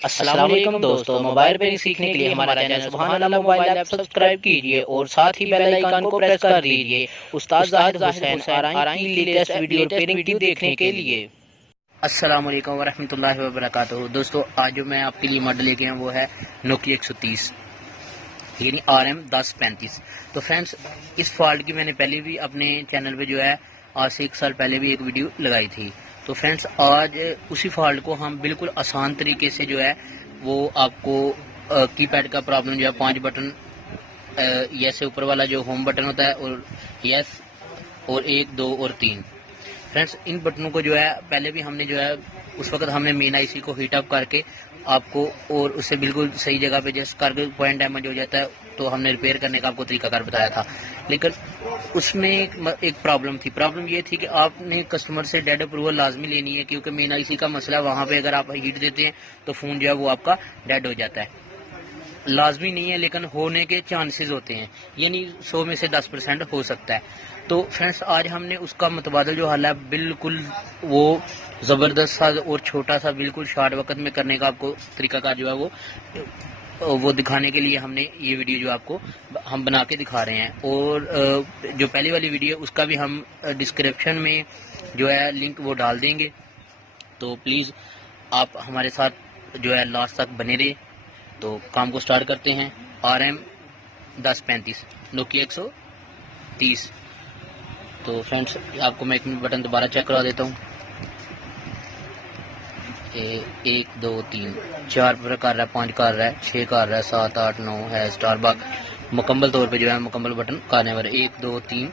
अस्सलाम वालेकुम दोस्तों, मोबाइल रिपेयरिंग सीखने के लिए हमारा चैनल सुभान अल्लाह मोबाइल ऐप सब्सक्राइब कीजिए और साथ ही बेल आइकन को प्रेस कर दीजिए उस्ताद जाहिद हुसैन आरआई की लेटेस्ट वीडियो रिपेयरिंग देखने के लिए। अस्सलाम वालेकुम वरहमतुल्लाहि वबरकातुहू। दोस्तों, आज जो मैं आपके लिए मॉडल लेके आया वो है नोकिया 130 यानी RM1035। तो फ्रेंड्स, इस फॉल्ट की मैंने पहले भी अपने चैनल पे जो है आज से 1 साल पहले भी एक वीडियो लगाई थी। तो फ्रेंड्स, आज उसी फॉल्ट को हम बिल्कुल आसान तरीके से जो है वो आपको कीपैड का प्रॉब्लम जो है 5 बटन यस से ऊपर वाला जो होम बटन होता है और यस और 1 2 और 3। फ्रेंड्स, इन बटनों को जो है पहले भी हमने जो है उस वक्त हमने मेन आईसी को हीट अप करके आपको और उससे बिल्कुल सही जगह पे जस्ट करके पॉइंट डैमेज हो जाता है तो हमने रिपेयर करने का आपको तरीकाकार बताया था। लेकिन उसमें एक प्रॉब्लम थी। प्रॉब्लम ये थी कि आपने कस्टमर से डेड अप्रूवल लाजमी लेनी है, क्योंकि मेन आईसी का मसला वहाँ पे अगर आप हीट देते हैं तो फ़ोन जो है वो आपका डेड हो जाता है। लाजमी नहीं है लेकिन होने के चांसेस होते हैं, यानी 100 में से 10% हो सकता है। तो फ्रेंड्स, आज हमने उसका मुतबादल जो हल है बिल्कुल वो ज़बरदस्त सा और छोटा सा बिल्कुल शॉर्ट वक्त में करने का आपको तरीकाकार जो है वो दिखाने के लिए हमने ये वीडियो जो आपको हम बना के दिखा रहे हैं। और जो पहली वाली वीडियो उसका भी हम डिस्क्रिप्शन में जो है लिंक वो डाल देंगे। तो प्लीज़ आप हमारे साथ जो है लास्ट तक बने रहे। तो काम को स्टार्ट करते हैं। RM1035 Nokia 130। तो फ्रेंड्स, आपको मैं एक बटन दोबारा चेक करवा देता हूँ। 1 2 3 4 पर कर रहा है, 5 कर रहा है, 6 कर रहा है, 7 8 9 है स्टार बाग मुकम्मल तौर पे जो है मुकम्मल बटन करने वाले 1 2 3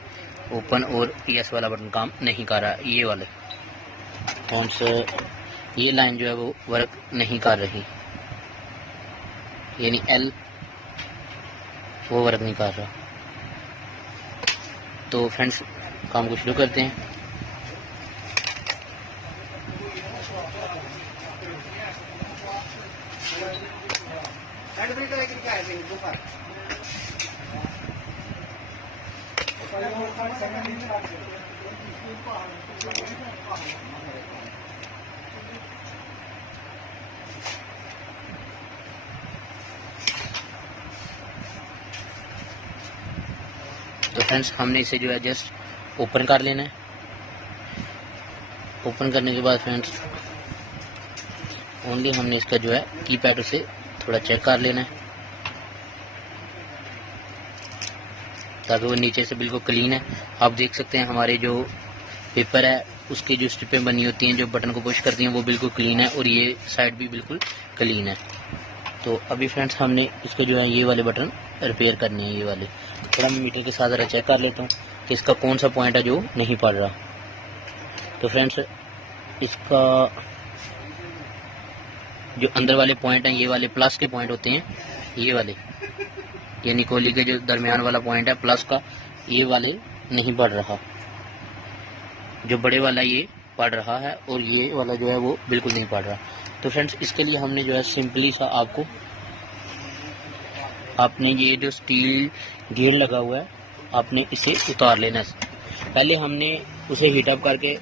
ओपन और यस वाला बटन काम नहीं कर रहा है। ये वाले फ्रेंड्स, ये लाइन जो है वो वर्क नहीं कर रही, यानी L वो वर्क नहीं कर रहा। तो फ्रेंड्स, काम को शुरू करते हैं। तो फ्रेंड्स, हमने इसे जो है जस्ट ओपन कर लेना है। ओपन करने के बाद फ्रेंड्स ओनली हमने इसका जो है कीपैड से थोड़ा चेक कर लेना है ताकि वो नीचे से बिल्कुल क्लीन है। आप देख सकते हैं हमारे जो पेपर है उसकी जो स्ट्रिपें बनी होती हैं जो बटन को पुश करती हैं वो बिल्कुल क्लीन है और ये साइड भी बिल्कुल क्लीन है। तो अभी फ्रेंड्स, हमने इसके जो है ये वाले बटन रिपेयर करने हैं। ये वाले थोड़ा मैं मीटर के साथ ज़रा चेक कर लेता हूँ कि इसका कौन सा पॉइंट है जो नहीं पड़ रहा। तो फ्रेंड्स, इसका जो अंदर वाले पॉइंट हैं ये वाले प्लस के पॉइंट होते हैं, ये वाले यानी कोहली के जो दरमियान वाला पॉइंट है प्लस का, ये वाले नहीं पड़ रहा। जो बड़े वाला ये पड़ रहा है और ये वाला जो है वो बिल्कुल नहीं पड़ रहा। तो फ्रेंड्स, इसके लिए हमने जो है सिंपली सा आपने ये जो स्टील गेयर लगा हुआ है आपने इसे उतार लेना है। पहले हमने उसे हीट अप करके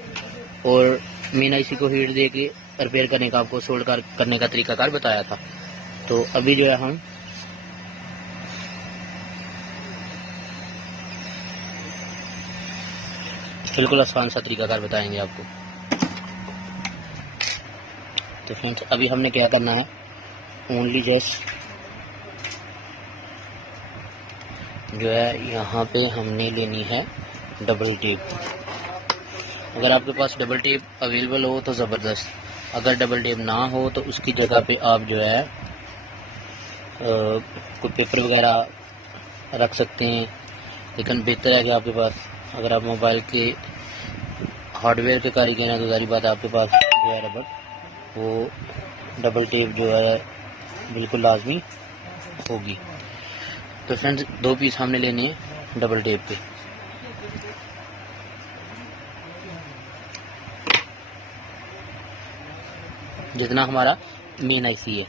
और मेन आईसी को हीट दे के रिपेयर करने का आपको सोल्ड करने का तरीकाकार बताया था। तो अभी जो है हम बिल्कुल आसान सा तरीकाकार बताएंगे आपको। तो फ्रेंड्स, अभी हमने क्या करना है, ओनली जस्ट जो है यहाँ पे हमने लेनी है डबल टेप। अगर आपके पास डबल टेप अवेलेबल हो तो ज़बरदस्त, अगर डबल टेप ना हो तो उसकी जगह पे आप जो है कोई पेपर वगैरह रख सकते हैं। लेकिन बेहतर है कि आपके पास, अगर आप मोबाइल के हार्डवेयर के कारीगर हैं तो सारी बात आपके पास जो है रबर वो डबल टेप जो है बिल्कुल लाजमी होगी। तो फ्रेंड्स, 2 पीस हमने लेने हैं डबल टेप के। जितना हमारा मेन आईसी है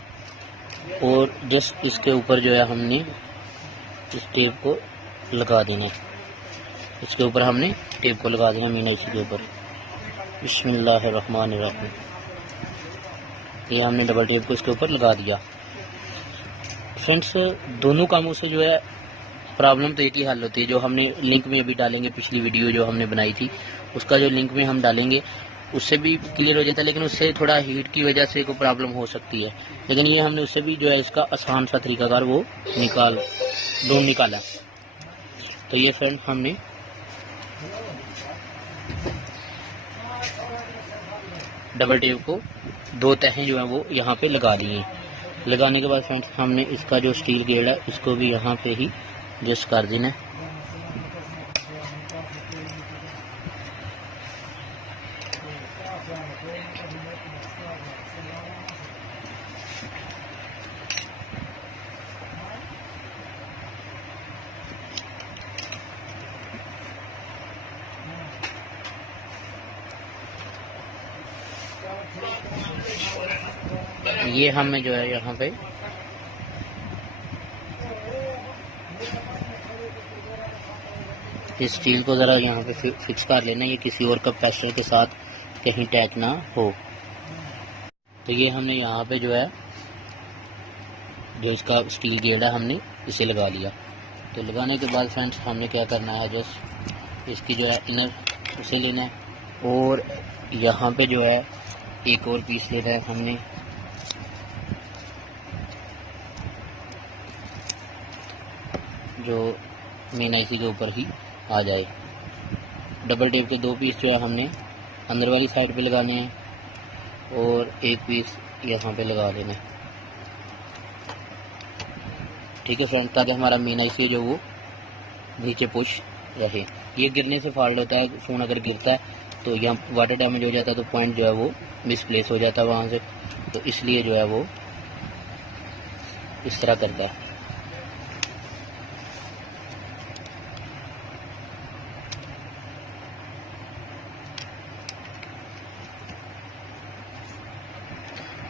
और जस्ट इसके ऊपर जो है हमने इस टेप को लगा देना है। इसके ऊपर हमने टेप को लगा देना मेन आईसी के ऊपर। बिस्मिल्लाहिर्रहमानिर्रहीम। ये हमने डबल टेप को इसके ऊपर लगा दिया। फ्रेंड्स, दोनों कामों से जो है प्रॉब्लम तो एक ही हल होती है। जो हमने लिंक में अभी डालेंगे, पिछली वीडियो जो हमने बनाई थी उसका जो लिंक में हम डालेंगे उससे भी क्लियर हो जाता है, लेकिन उससे थोड़ा हीट की वजह से कोई प्रॉब्लम हो सकती है। लेकिन ये हमने उससे भी जो है इसका आसान सा तरीकाकार वो ढूंढ निकाला। तो ये फ्रेंड हमने डबल टेप को 2 तहें जो है वो यहाँ पे लगा दी हैं। लगाने के बाद फ्रेंड्स हमने इसका जो स्टील गेड़ है इसको भी यहाँ पे ही जस्ट कर देना है। ये हमें जो है यहाँ पे इस स्टील को ज़रा यहाँ पे फिक्स कर लेना, ये किसी और कैपेसिटर के साथ कहीं टैच ना हो। तो ये हमने यहाँ पे जो है जो इसका स्टील गेड़ है हमने इसे लगा लिया। तो लगाने के बाद फ्रेंड्स हमने क्या करना है, जस्ट इसकी जो है इनर उसे लेना है और यहाँ पे जो है एक और पीस लेना है हमने। जो मेन आईसी के ऊपर ही आ जाए। डबल टेप के 2 पीस जो है हमने अंदर वाली साइड पे लगाने हैं और एक पीस यहाँ पे लगा लेना है। ठीक है फ्रेंड, ताकि हमारा मेन आईसी जो वो नीचे पुश रहे। ये गिरने से फॉल्ट होता है, फ़ोन अगर गिरता है तो यहाँ वाटर डैमेज हो जाता है तो पॉइंट जो है वो मिसप्लेस हो जाता है वहाँ से, तो इसलिए जो है वो इस तरह करता है।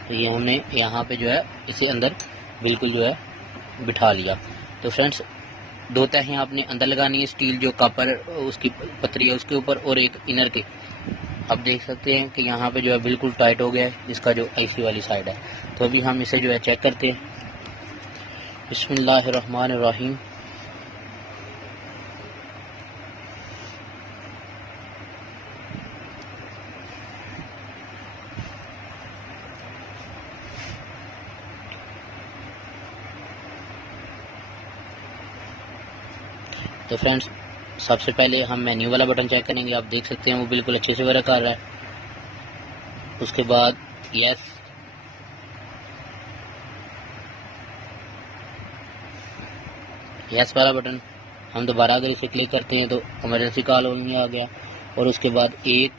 तो ये हमने यहाँ पे जो है इसे अंदर बिल्कुल जो है बिठा लिया। तो फ्रेंड्स 2 तहें आपने अंदर लगानी है, स्टील जो कॉपर उसकी पतरी है उसके ऊपर और एक इनर के। अब देख सकते हैं कि यहाँ पे जो है बिल्कुल टाइट हो गया है इसका जो आईसी वाली साइड है। तो अभी हम इसे जो है चेक करते हैं। बिस्मिल्लाहिर्रहमानिर्रहीम। तो फ्रेंड्स सबसे पहले हम मेन्यू वाला बटन चेक करेंगे। आप देख सकते हैं वो बिल्कुल अच्छे से वर्क कर रहा है। उसके बाद यस वाला बटन हम दोबारा अगर इसे क्लिक करते हैं तो इमरजेंसी कॉल होने आ गया। और उसके बाद 1,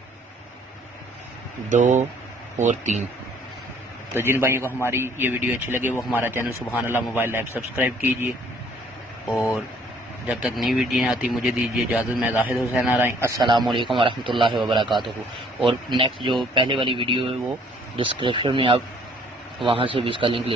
2 और 3। तो जिन भाइयों को हमारी ये वीडियो अच्छी लगे वो हमारा चैनल सुभान अल्लाह मोबाइल ऐप सब्सक्राइब कीजिए। और जब तक नई वीडियो आती मुझे दीजिए इजाज़त। मैं जाहिद हुसैन आ रहा हूँ। अस्सलाम वालेकुम वरहमतुल्लाहि वबरकातुहू। और नेक्स्ट जो पहले वाली वीडियो है वो डिस्क्रिप्शन में आप वहाँ से भी इसका लिंक ले